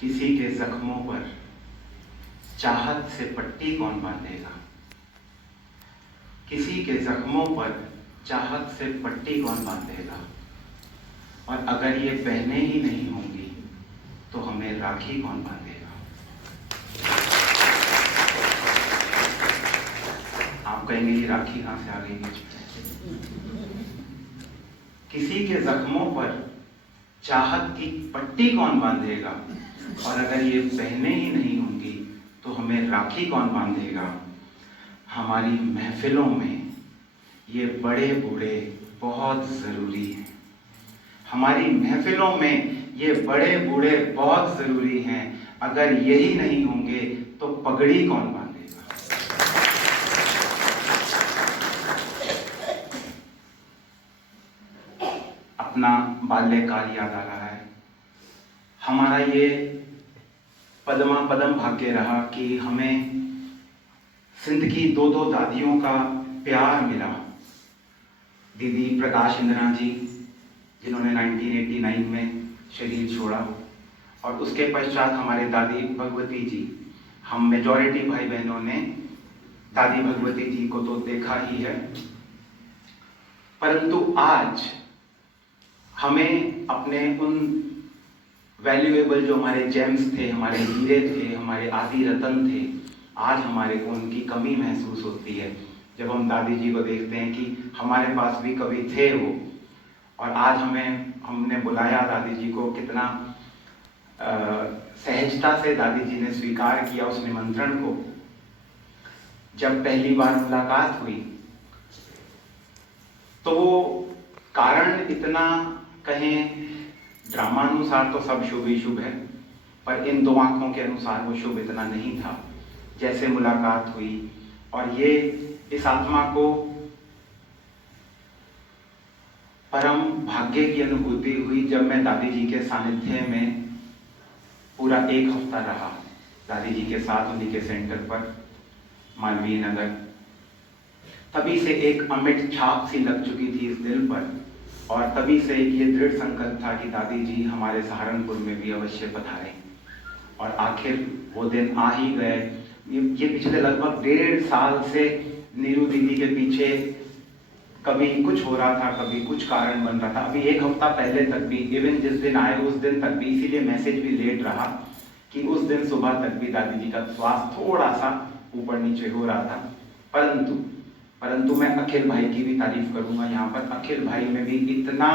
किसी के जख्मों पर चाहत से पट्टी कौन बांधेगा? किसी के जख्मों पर चाहत से पट्टी कौन बांधेगा? और अगर ये पहने ही नहीं होंगी तो हमें राखी कौन बांधेगा? आप कहेंगे ये राखी कहां से आ गई बीच में? किसी के जख्मों पर चाहत की पट्टी कौन बांधेगा? और अगर ये पहने ही नहीं होंगी तो हमें राखी कौन बांधेगा? हमारी महफिलों में ये बड़े बूढ़े बहुत जरूरी हैं। हमारी महफिलों में ये बड़े बूढ़े बहुत जरूरी हैं। अगर यही नहीं होंगे तो पगड़ी कौन बांधेगा? अपना बाल्यकाल याद आ रहा है। हमारा ये पदमा पदम भाग्य रहा कि हमें जिंदगी दो दादियों का प्यार मिला। दीदी प्रकाश इंद्रा जी, जिन्होंने 1989 में शरीर छोड़ा, और उसके पश्चात हमारे दादी भगवती जी। हम मेजॉरिटी भाई बहनों ने दादी भगवती जी को तो देखा ही है, परंतु आज हमें अपने उन वैल्यूएबल जो हमारे जेम्स थे, हमारे हीरे थे, हमारे आदि रतन थे, आज हमारे को उनकी कमी महसूस होती है जब हम दादी जी को देखते हैं कि हमारे पास भी कभी थे वो। और आज हमने बुलाया दादी जी को, कितना सहजता से दादी जी ने स्वीकार किया उस निमंत्रण को। जब पहली बार मुलाकात हुई तो वो कारण इतना, कहें ड्रामानुसार तो सब शुभ ही शुभ है, पर इन दो आंखों के अनुसार वो शुभ इतना नहीं था। जैसे मुलाकात हुई और ये इस आत्मा को परम भाग्य की अनुभूति हुई जब मैं दादी जी के सानिध्य में पूरा एक हफ्ता रहा, दादी जी के साथ उन्हीं के सेंटर पर मालवीय नगर। तभी से एक अमिट छाप सी लग चुकी थी इस दिल पर, और तभी से ये दृढ़ संकल्प था कि दादी जी हमारे सहारनपुर में भी अवश्य पधारें। और आखिर वो दिन आ ही गए। ये पिछले लगभग 1.5 साल से नीरू दीदी के पीछे कभी कुछ हो रहा था, कभी कुछ कारण बन रहा था। अभी एक हफ्ता पहले तक भी, इवन जिस दिन आए उस दिन तक भी, इसीलिए मैसेज भी लेट रहा कि उस दिन सुबह तक भी दादी जी का स्वास्थ्य थोड़ा सा ऊपर नीचे हो रहा था। परंतु मैं अखिल भाई की भी तारीफ करूंगा। यहाँ पर अखिल भाई में भी इतना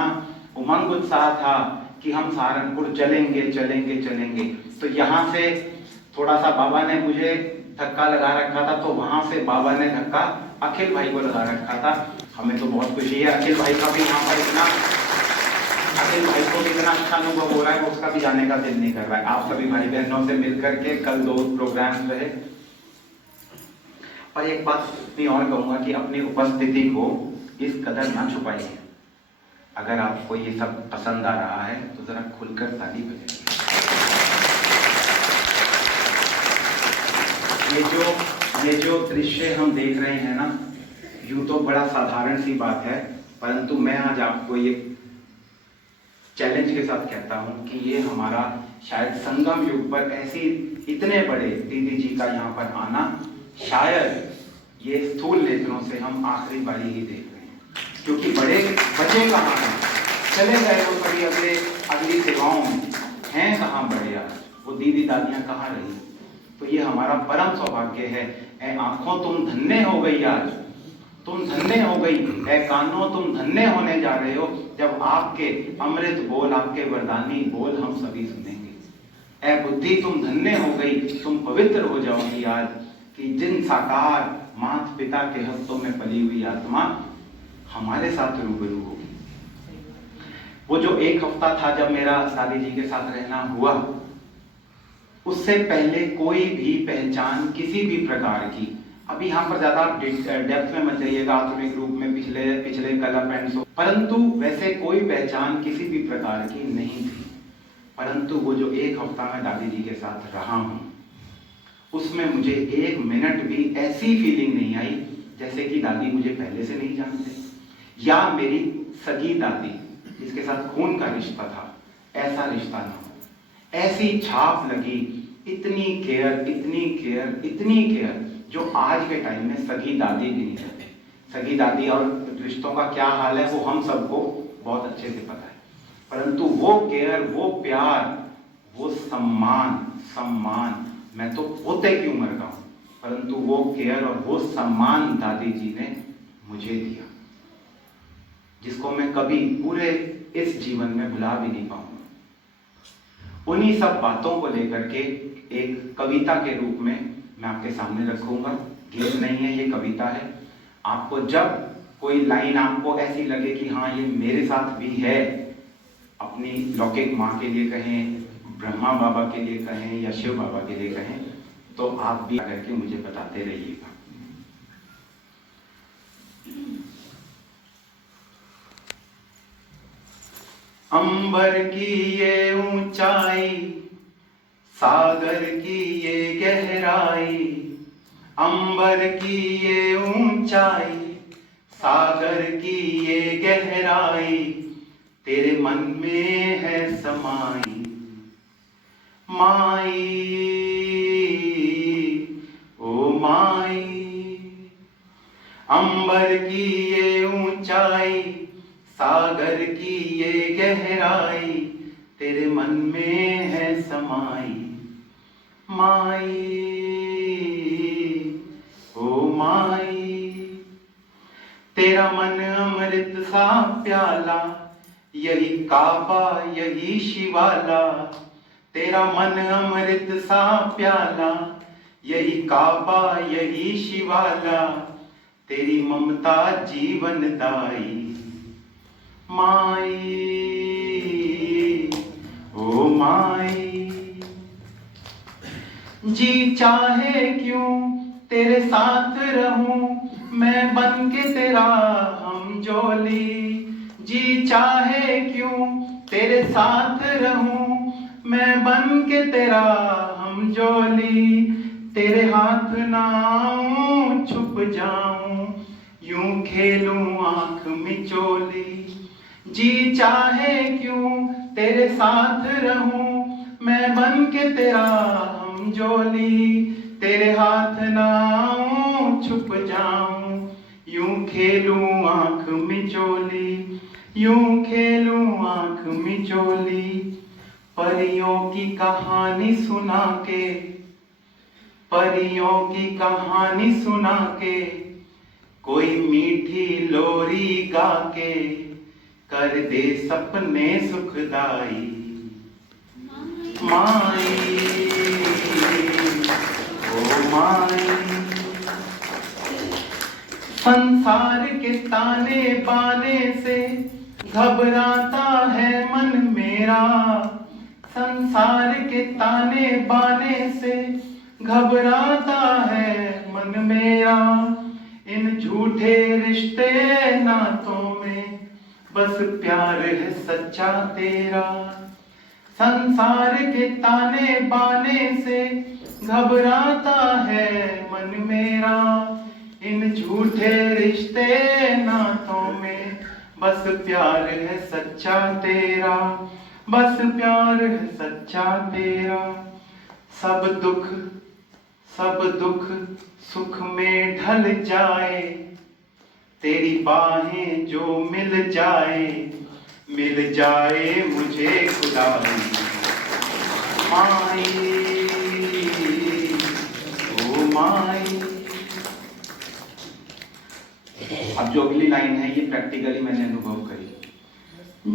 उमंग उत्साह था कि हम सहारनपुर चलेंगे चलेंगे चलेंगे। तो यहाँ से थोड़ा सा बाबा ने मुझे धक्का लगा रखा था, तो वहां से बाबा ने धक्का अखिल भाई को लगा रखा था। हमें तो बहुत खुशी है, अखिल भाई का भी यहाँ पर इतना, अखिल भाई को भी इतना अच्छा अनुभव हो रहा है, उसका भी जाने का दिल नहीं कर रहा है। आप सभी भाई बहनों से मिलकर के कल 2 प्रोग्राम रहे। पर एक बात मैं और कहूंगा कि अपनी उपस्थिति को इस कदर ना छुपाइए। अगर आपको ये सब पसंद आ रहा है तो जरा खुलकर ताली बजाइए। ये जो दृश्य हम देख रहे हैं ना, यूं तो बड़ा साधारण सी बात है, परंतु मैं आज आपको ये चैलेंज के साथ कहता हूं कि ये हमारा शायद संगम युग पर ऐसी इतने बड़े दीदी जी का यहाँ पर आना, शायद ये स्थूल नेत्रों से हम आखिरी बारी ही देख रहे हैं, क्योंकि बड़े बचे कहाँ हैं, चले गए वो कभी अगली सेवाओं में, हैं कहाँ बड़े आज, वो दीदी दादियां कहाँ रही। तो ये हमारा परम सौभाग्य है। ऐ आंखों तुम धन्य हो गई, आज तुम धन्य हो गई। ऐ कानों तुम धन्य होने जा रहे हो, जब आपके अमृत बोल, आपके वरदानी बोल हम सभी सुनेंगे। ऐ बुद्धि तुम धन्य हो गई, तुम पवित्र हो जाओगी आज, कि जिन साकार माता पिता के हस्तों में पली हुई आत्मा हमारे साथ रूबरू होगी। वो जो एक हफ्ता था जब मेरा दादी जी के साथ रहना हुआ, उससे पहले कोई भी पहचान किसी भी प्रकार की, अभी यहाँ पर ज्यादा डेप्थ में मत जाइएगा, आधुनिक रूप में पिछले कलप एंड सो, परंतु वैसे कोई पहचान किसी भी प्रकार की नहीं थी। परंतु वो जो एक हफ्ता मैं दादी जी के साथ रहा हूँ, उसमें मुझे 1 मिनट भी ऐसी फीलिंग नहीं आई जैसे कि दादी मुझे पहले से नहीं जानते, या मेरी सगी दादी जिसके साथ खून का रिश्ता था, ऐसा रिश्ता ना हो। ऐसी छाप लगी, इतनी केयर, इतनी केयर, इतनी केयर, जो आज के टाइम में सगी दादी भी नहीं करती। सगी दादी और रिश्तों का क्या हाल है वो हम सबको बहुत अच्छे से पता है, परंतु वो केयर, वो प्यार, वो सम्मान मैं तो पोते की उम्र का हूं, परंतु वो केयर और वो सम्मान दादी जी ने मुझे दिया, जिसको मैं कभी पूरे इस जीवन में भुला भी नहीं पाऊंगा। उन्हीं सब बातों को लेकर के एक कविता के रूप में मैं आपके सामने रखूंगा। गीत नहीं है, ये कविता है। आपको जब कोई लाइन आपको ऐसी लगे कि हाँ ये मेरे साथ भी है, अपनी लौकिक माँ के लिए कहें, ब्रह्मा बाबा के लिए कहें या शिव बाबा के लिए कहें, तो आप भी करके मुझे बताते रहिएगा। अंबर की ये ऊंचाई, सागर की ये गहराई, अंबर की ये ऊंचाई, सागर की ये गहराई, तेरे मन में है समाई माई, ओ माई। अंबर की ये ऊंचाई, सागर की ये गहराई, तेरे मन में है समाई माई, ओ माई। तेरा मन अमृत सा प्याला, यही काबा यही शिवाला, तेरा मन अमृत सा प्याला, यही काबा यही शिवाला, तेरी ममता जीवन दाई माई, ओ माई। जी चाहे क्यों तेरे साथ रहूं, मैं बन के तेरा हमजोली, जी चाहे क्यों तेरे साथ रहूं, मैं बन के तेरा हमजोली, तेरे हाथ ना आऊं छुप जाऊं, यूं खेलूं आंख मिचोली, जी चाहे क्यों तेरे साथ रहूं, मैं बन के तेरा हमजोली, तेरे हाथ ना आऊं छुप जाऊं, यूं खेलूं आंख मिचोली, यूं खेलूं आंख मिचोली। परियों की कहानी सुना के, परियों की कहानी सुना के, कोई मीठी लोरी गा के, कर दे सपने सुखदाई माई, ओ माई। संसार के ताने बाने से घबराता है मन मेरा, संसार के ताने बाने से घबराता है मन मेरा, इन झूठे रिश्ते नातों में बस प्यार है सच्चा तेरा, संसार के ताने बाने से घबराता है मन मेरा, इन झूठे रिश्ते नातों में बस प्यार है सच्चा तेरा, बस प्यार है सच्चा तेरा। सब दुख सुख में ढल जाए, तेरी बाहें जो मिल जाए मुझे खुदाई माई, ओ माई। अब जो अगली लाइन है ये प्रैक्टिकली मैंने अनुभव करी।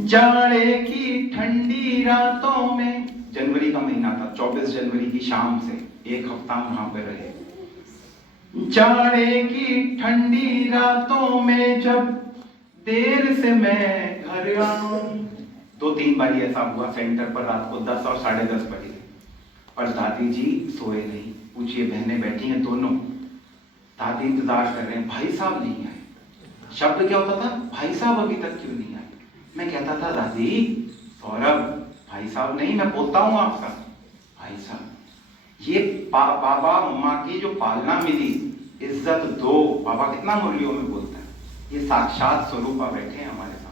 जाड़े की ठंडी रातों में, जनवरी का महीना था, 24 जनवरी की शाम से एक हफ्ता वहां पे रहे। जाड़े की ठंडी रातों में जब देर से मैं घर आऊं, 2-3 बार ऐसा हुआ सेंटर पर रात को 10 और 10:30 बजे, पर दादी जी सोए नहीं। पूछिए, बहनें बैठी हैं दोनों, दादी इंतजार कर रहे हैं, भाई साहब नहीं आए। शब्द क्या होता था, भाई साहब अभी तक क्यों नहीं आए। मैं कहता था, दादी सौरभ भाई साहब नहीं, मैं पोता हूं आपका। भाई साहब, ये बाबा मम्मा की जो पालना मिली, इज्जत दो, बाबा कितना मुरलियों में बोलता है, ये साक्षात स्वरूपा बैठे हैं हमारे सामने।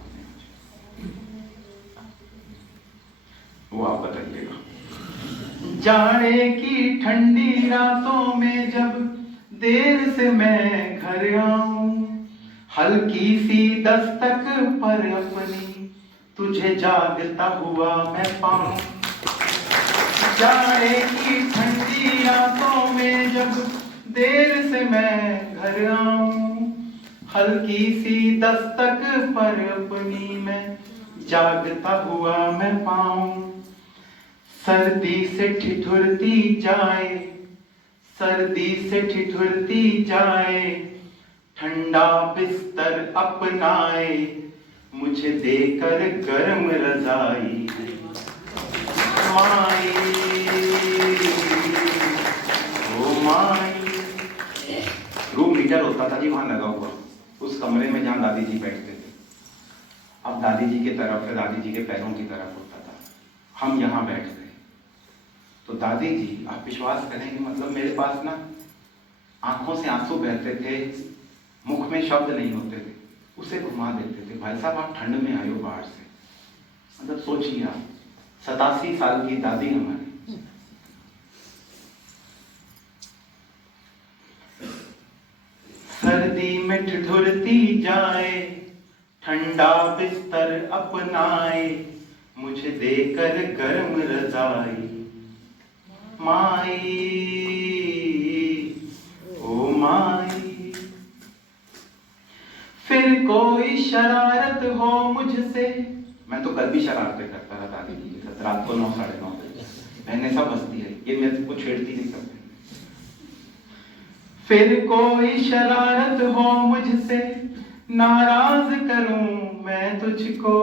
वो आप बताइएगा। जाड़े की ठंडी रातों में जब देर से मैं घर आऊं, हल्की सी दस्तक पर अपनी तुझे जागता हुआ मैं पाऊं। जाड़े की ठंडी रातों में जब देर से मैं घर आऊं, हल्की सी दस्तक पर अपनी मैं जागता हुआ मैं पाऊं। सर्दी से ठिठुरती जाए, सर्दी से ठिठुरती जाए, ठंडा बिस्तर अपनाए, मुझे देकर गर्म रजाई माई, ओ माई। रूम हीटर होता था जी वहां लगा हुआ, उस कमरे में जहां दादी जी बैठते थे। अब दादी जी की तरफ, दादी जी के पैरों की तरफ होता था, हम यहाँ बैठ गए। तो दादी जी, आप विश्वास करेंगे, मतलब मेरे पास ना आंखों से आंसू बहते थे, मुख में शब्द नहीं होते थे, उसे घुमा देते थे। भाई साहब आप ठंड में आए हो बाहर से, मतलब सोचिए आप, 87 साल की दादी हमारी। सर्दी में ठिठुरती जाए, ठंडा बिस्तर अपनाए, मुझे देकर गर्म रजाई माई, ओ माई। फिर कोई शरारत हो मुझसे, मैं तो कल भी शरारतें करता था दादी जी के साथ, रात को 9 साढ़े 9 बजे। बहनें सब हंसती है, ये मेरे को छेड़ती नहीं करते। फिर कोई शरारत हो मुझसे, नाराज करूं मैं तुझको।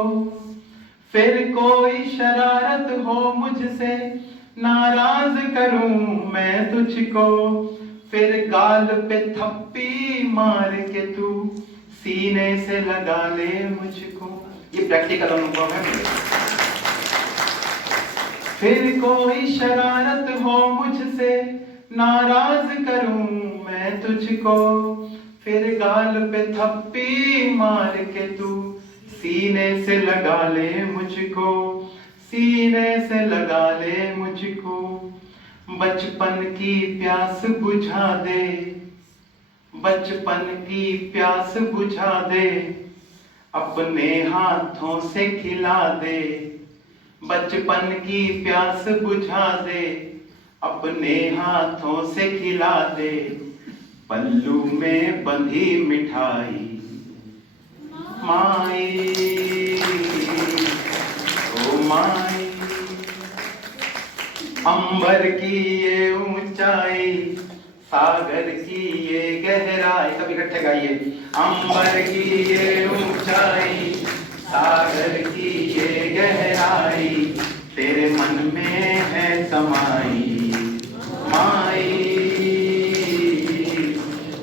फिर कोई शरारत हो मुझसे, नाराज करूं मैं तुझको। फिर गाल पे थप्पी मार के तू सीने से लगा ले मुझको। ये प्रैक्टिकल अनुभव है मेरे। फिर कोई शरारत हो मुझसे, नाराज करूं मैं तुझको। फिर गाल पे थप्पी मार के तू सीने से लगा ले मुझको, सीने से लगा ले मुझको। बचपन की प्यास बुझा दे, बचपन की प्यास बुझा दे, अपने हाथों से खिला दे। बचपन की प्यास बुझा दे, अपने हाथों से खिला दे। पल्लू में बंधी मिठाई माई, ओ माई। अंबर की ये ऊंचाई, सागर की ये गहराई, सब इकट्ठे गाइए। अंबर की ये ऊंचाई, सागर की ये गहराई, तेरे मन में है समाई माई,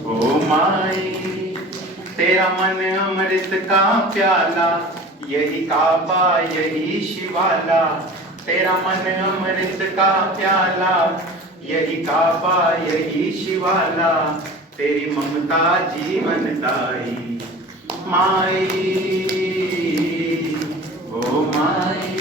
ओ माई। तेरा मन अमृत का प्याला, यही काबा यही शिवाला। तेरा मन अमृत का प्याला, यही काबा यही शिवाला। तेरी ममता जीवन दाई माई, ओ माई।